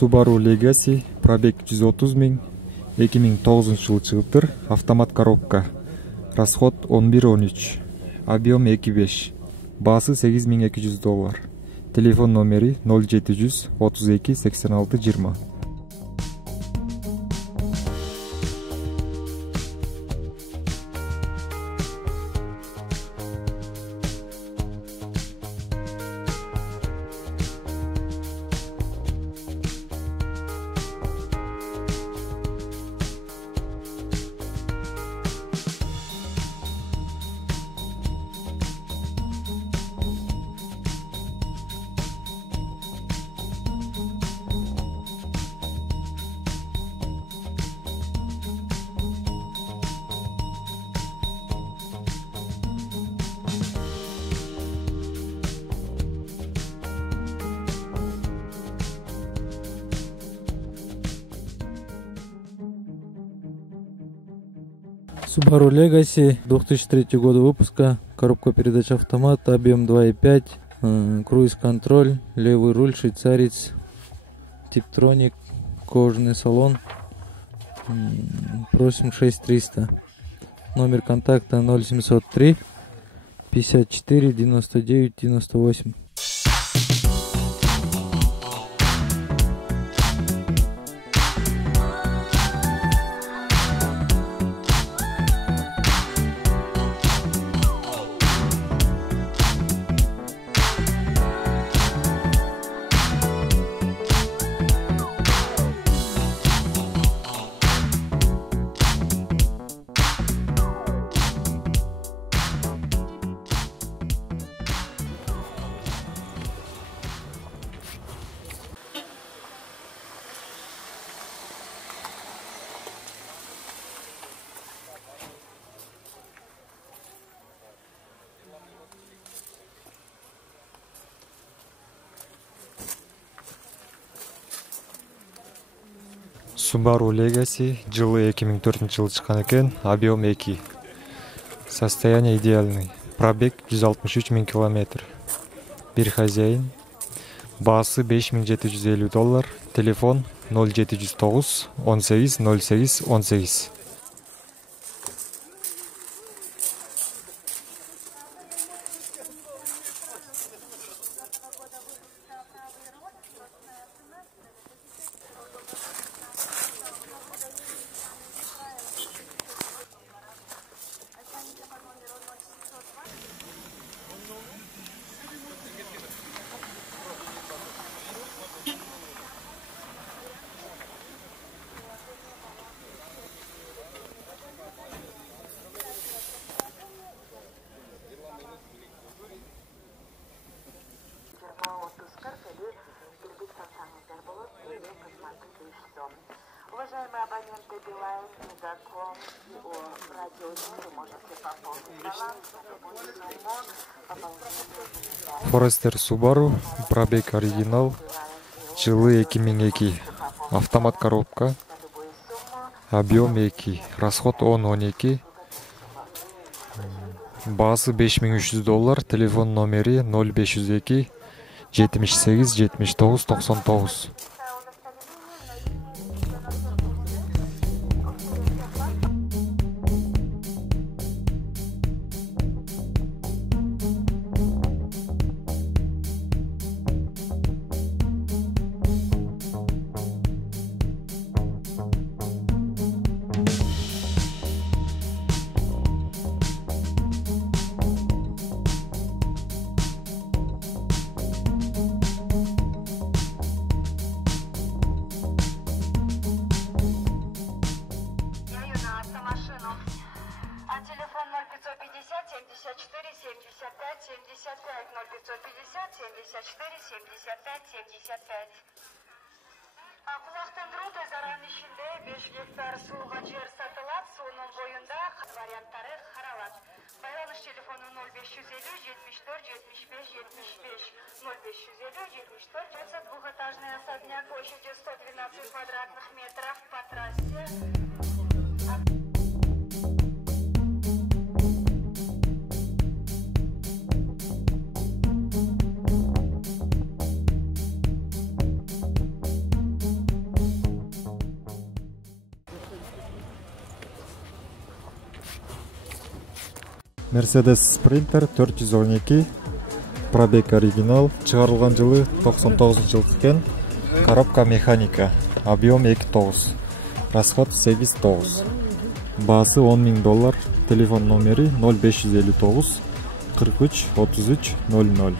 Субару Легаси, пробег 130 000, 2009 жылы чыгыптыр, автомат коробка. Расход 11-13, объем 2.5, баасы $8200. Телефон номери 0700 32 86 20. Субару Легаси, 2003 года выпуска, коробка передач автомат, объем 2.5, круиз-контроль, левый руль, швейцарец, типтроник, кожаный салон. Просим 6300. Номер контакта 0703 54 99 98. Субару Легаси, жылы 2004 жылы чыккан экен, объем 2. Состояние идеальный. Пробег 163 000 километр. Бир хозяин. Баасы $5750. Телефон 0709 18 08 18. Уважаемые абоненты Билайн, Мегаком, радиоэфиры можете пополнить баланс. Форестер Субару, пробег оригинал, жылы 2002, автомат коробка, объем 2, расход 10-12, баасы $5300, телефон номери 0502 78 79 99. Құлақтандыру тезаран ішінде 5 гектар суға жер сатылат, суының бойында варианттары қаралат. Байланыш телефону 0550 74 75 75 0550 74 900. Двухэтажный особняк площадью 112 квадратных метров по трассе. Mercedes Sprinter 412, пробег оригинал, чыгарылган жылы 99-жыл экен. Коробка механика, объем 2.9, расход 8.9. Баасы $10.000, телефон номери 0559 43 33 00.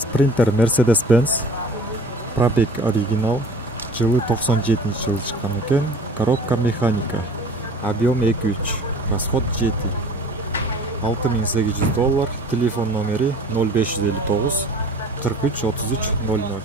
Sprinter Mercedes-Benz, пробег оригинал, жылы 97-жыл чыккан экен. Коробка механика, объем 2.3, расход 7. $6.800, телефон номери 0559 43 33 00.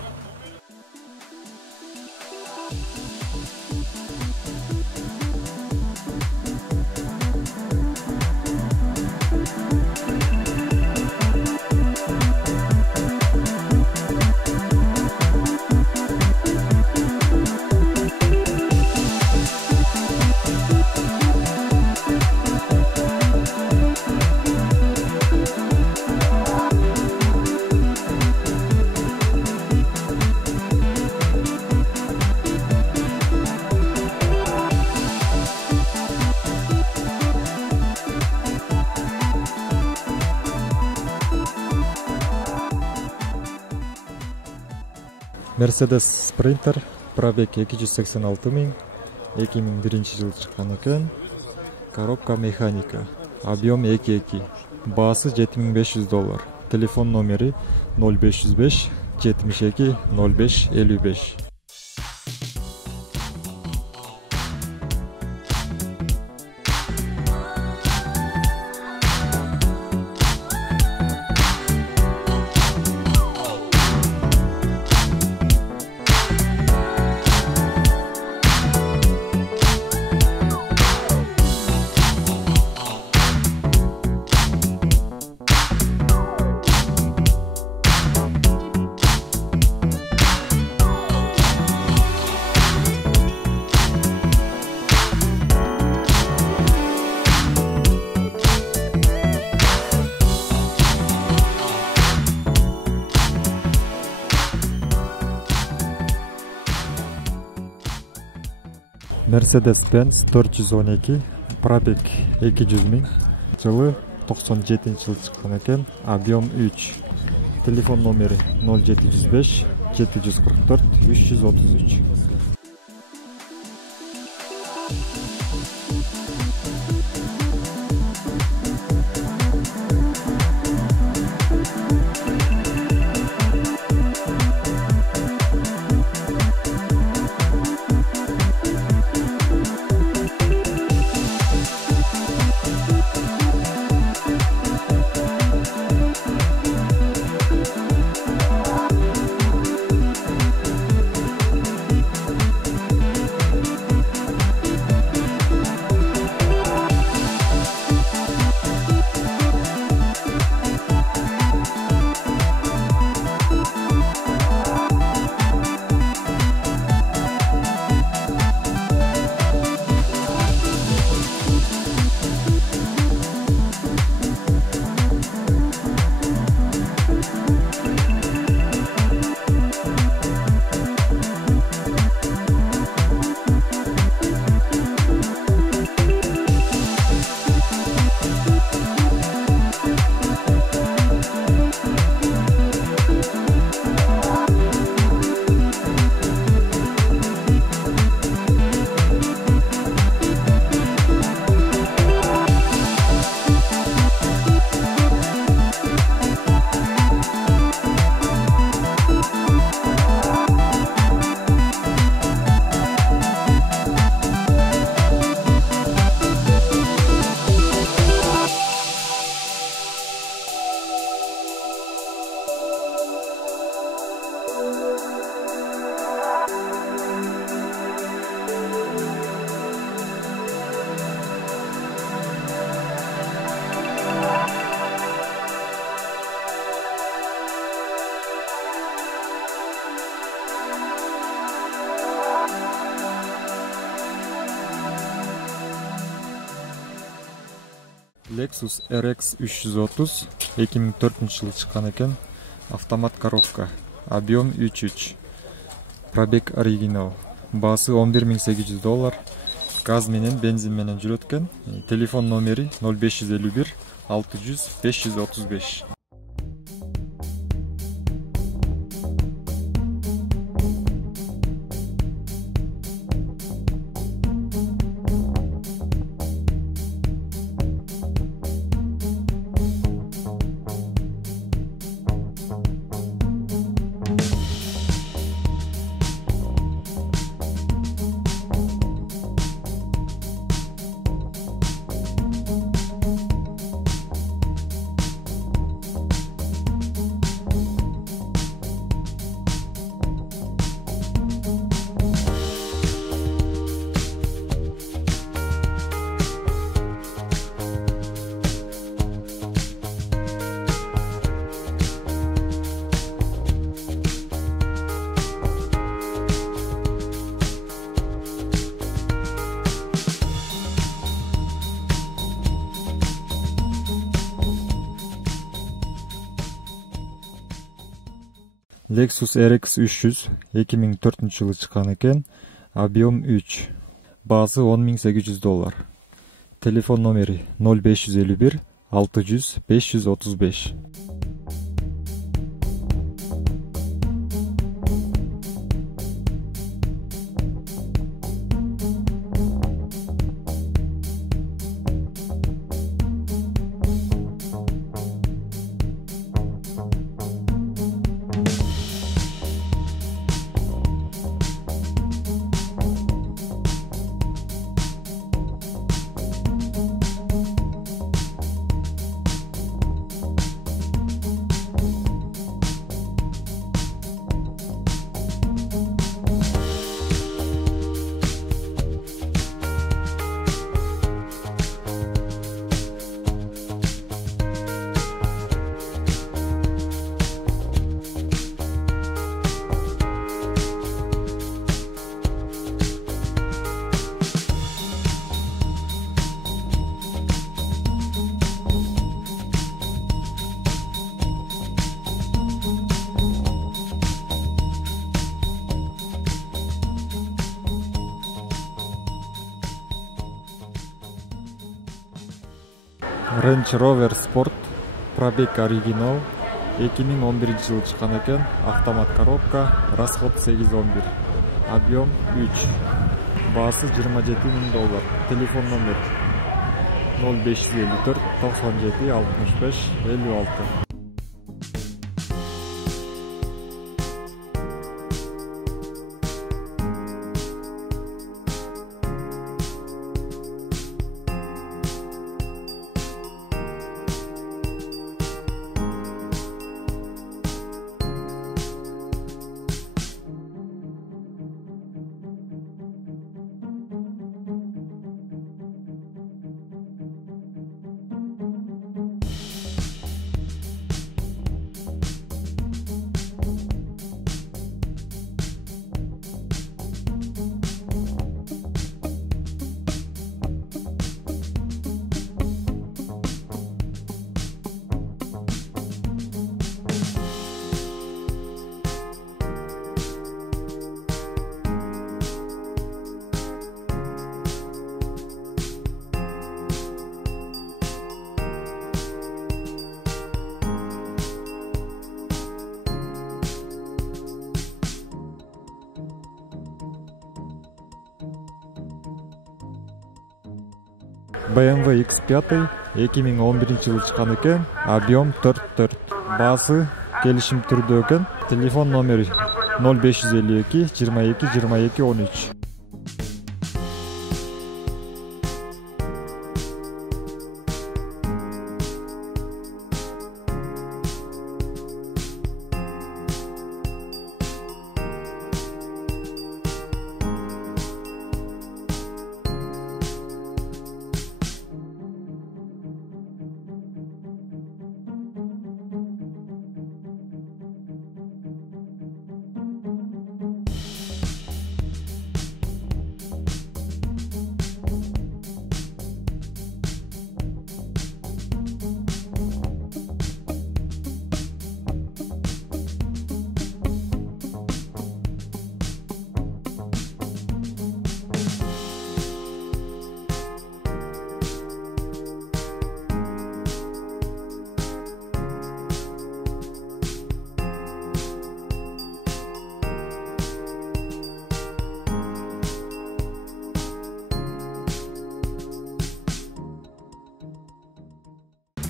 Mercedes Sprinter, пробег 286 000, 2001 чыккан экен. Коробка механика, объем 2.2, баасы $7.500, телефон номери 0505 72 05 55. Mercedes-Benz 412, пробег 200 000, жылы 97-жыл чыккан экен. Объем 3. Телефон номери 0705 744 333. Lexus RX 330 2004 жылы чыккан экен. Автомат коробка. Объем 3.3. Пробег оригинал. Баасы $11.800. Газ менен, бензин менен жүрөт экен. Телефон номери 0551 600 535. Lexus RX 300 2004 жылы чыккан экен. Объем 3. Баасы $10.800. Телефон номери 0551 600 535. Range Rover Sport пробег оригинал 2011 жылы чыккан экен. Автомат коробка, расход 811. Объем 3. Баасы $27.000. Телефон номер 0554 97 65 56. BMW X5 2011 жылы чыккан экен. Объем 4. Баасы келишим түрдө экен. Телефон номери 0552 22 22 13.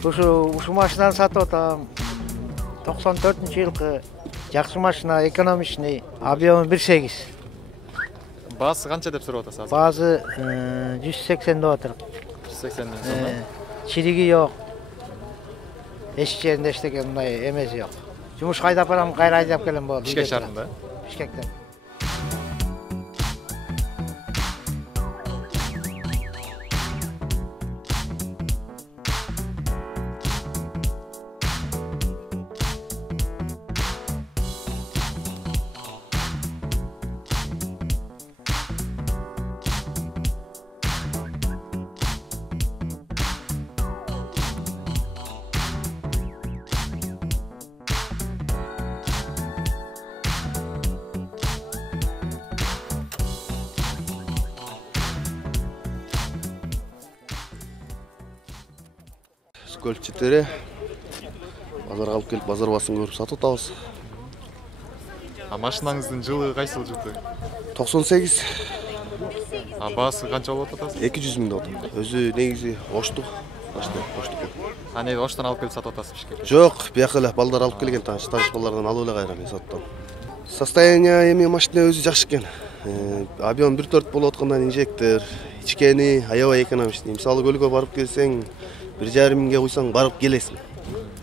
Ушу машинаны сатып атам. 94-жылкы жакшы машина, экономичный, объемы 1.8. Баасы канча деп сурап атасыз? Баасы 180 деп атыр. 180 миң сом. Чириги жок. Эч жеринде эчтеген мындай эмеси жок. Жумушка айдап барам, кайра айдап келем болот. Бишкек шаарында. Бишкектен. Гольф 4 базарга алып келип базар баасын көрүп сатып атабыз. Машинаңыздын жылы кайсыл жылы? 98. Баасы канча болуп атасыз? 200 миң деп атат. Өзү негизи Оштук. Оштук. Аны Оштон алып келип сатып атасыз Бишкекке? Жок, бияка эле балдар алып келген, таныш балдардан алып эле кайра мен саттым. Состояние эми машина өзү жакшы экен. Объем 1.4 болуп аткандан инжектор, ичкени, аябай экономичный. Мисалы көлгө барып келсең 1,5 миңге куйсаң барып келесиң.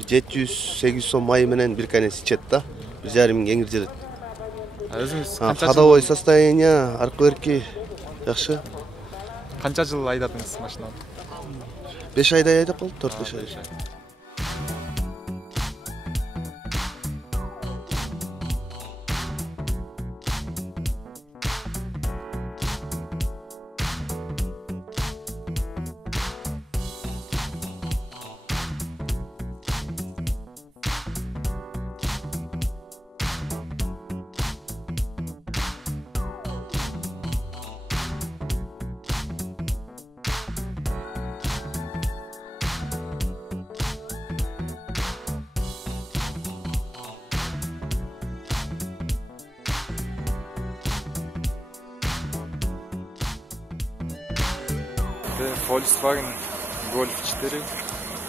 700-800 сом май менен бир канес ичет да. 1,5 миң эңир жерет. Өзүңүз канча ходовой состояние, аркы берки жакшы. Канча жыл айдадыңыз машинаны? 5 айдай айдап калдым, 4-5 ай. Volkswagen Golf 4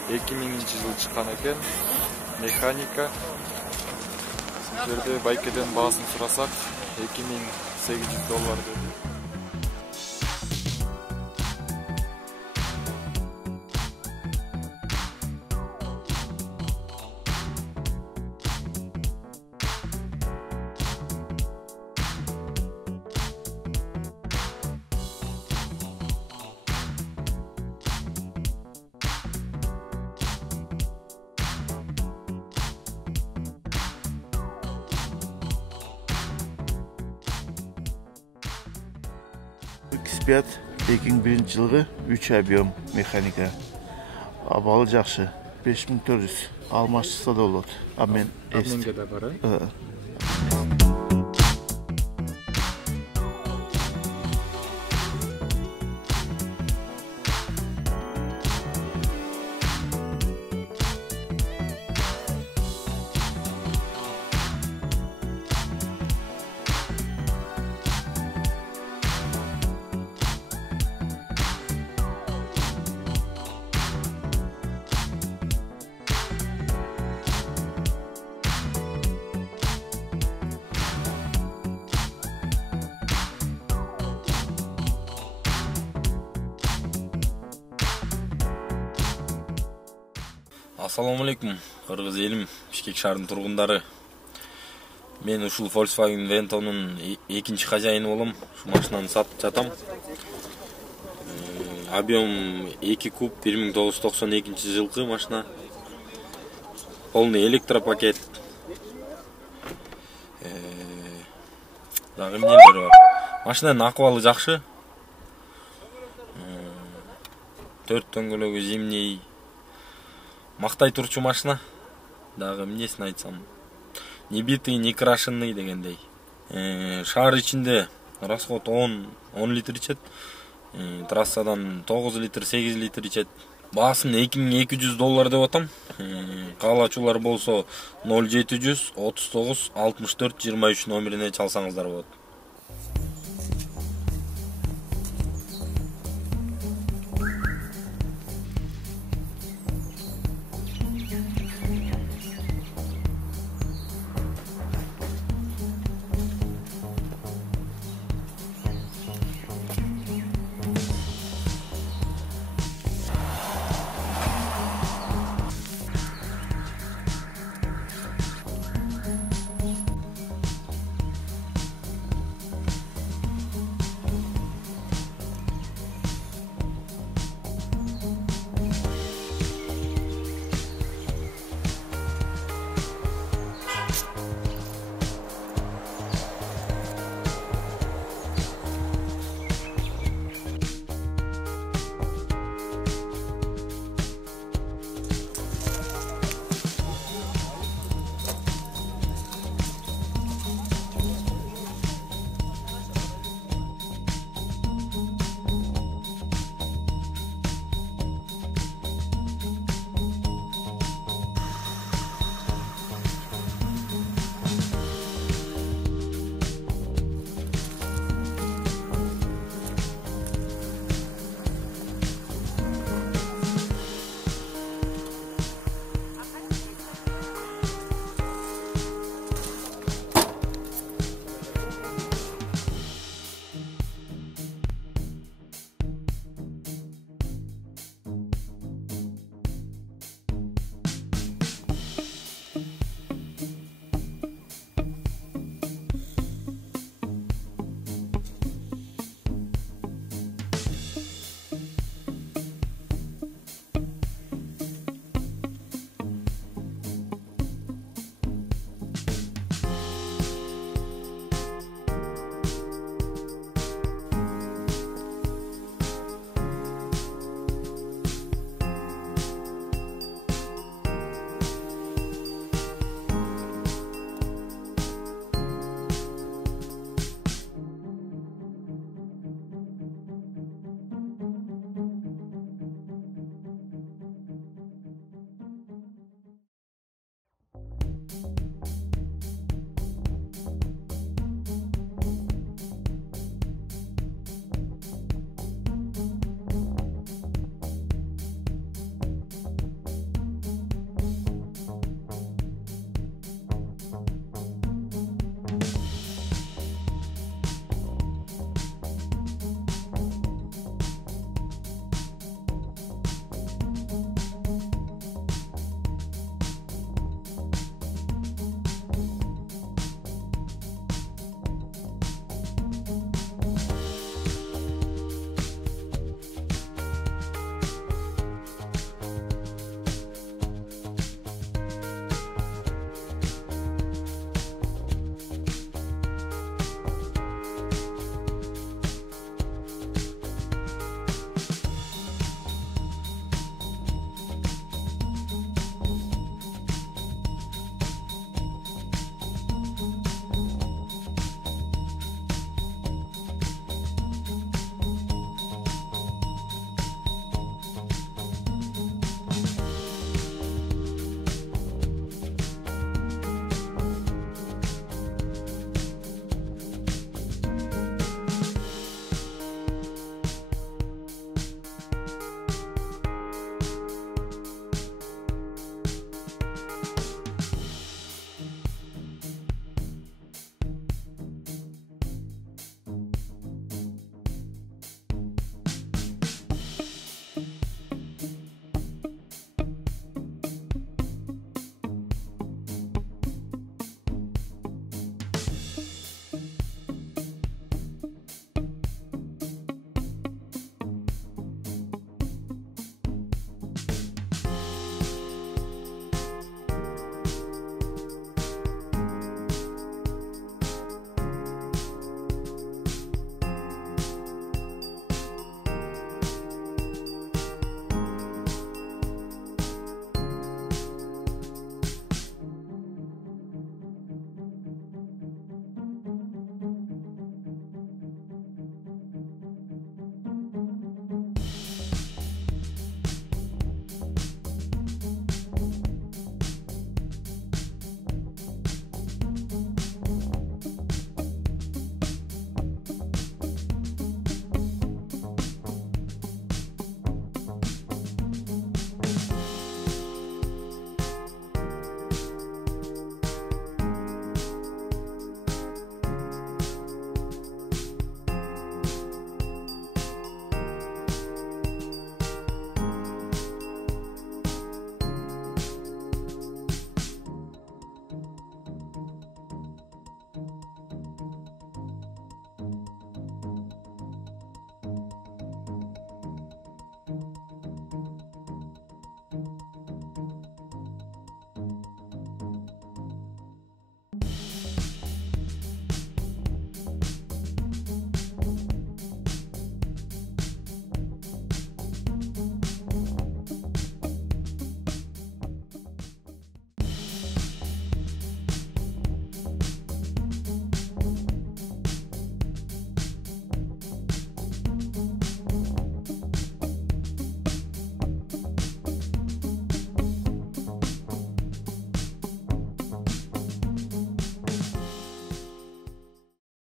2000-жылы чыккан экен. Механика. Жерде байкеден баасын сурасак $2800 dedi. X5 2001 жылғы 3 объем механика. Абалы жақшы. 5400 алмашчыса да болады. Обмен. Обменге де бар, Ассаламу алейкум, кыргыз элим, Бишкек шаарынын тургундары. Мен ушул Volkswagen Vento'нун экинчи хозяйыны болом. Ушу машинаны сатып жатам. Объем 2 куб, 1992 жылкы машина. Полный электропакет. Дагы эмнелери бар? Машинанын акыбалы жакшы. 4 дөңгөлөгү зимний. Мактай турчу машина. Дагы эмнесин айтсам, не битый, не крашенный дегендей. Шаар ичинде расход 10 литр ичет. Трассадан 9 литр, 8 литр ичет. Баасын $2200 деп атам. Каалачулар болсо 0700 39 64 23 номерине чалсаңыздар болот.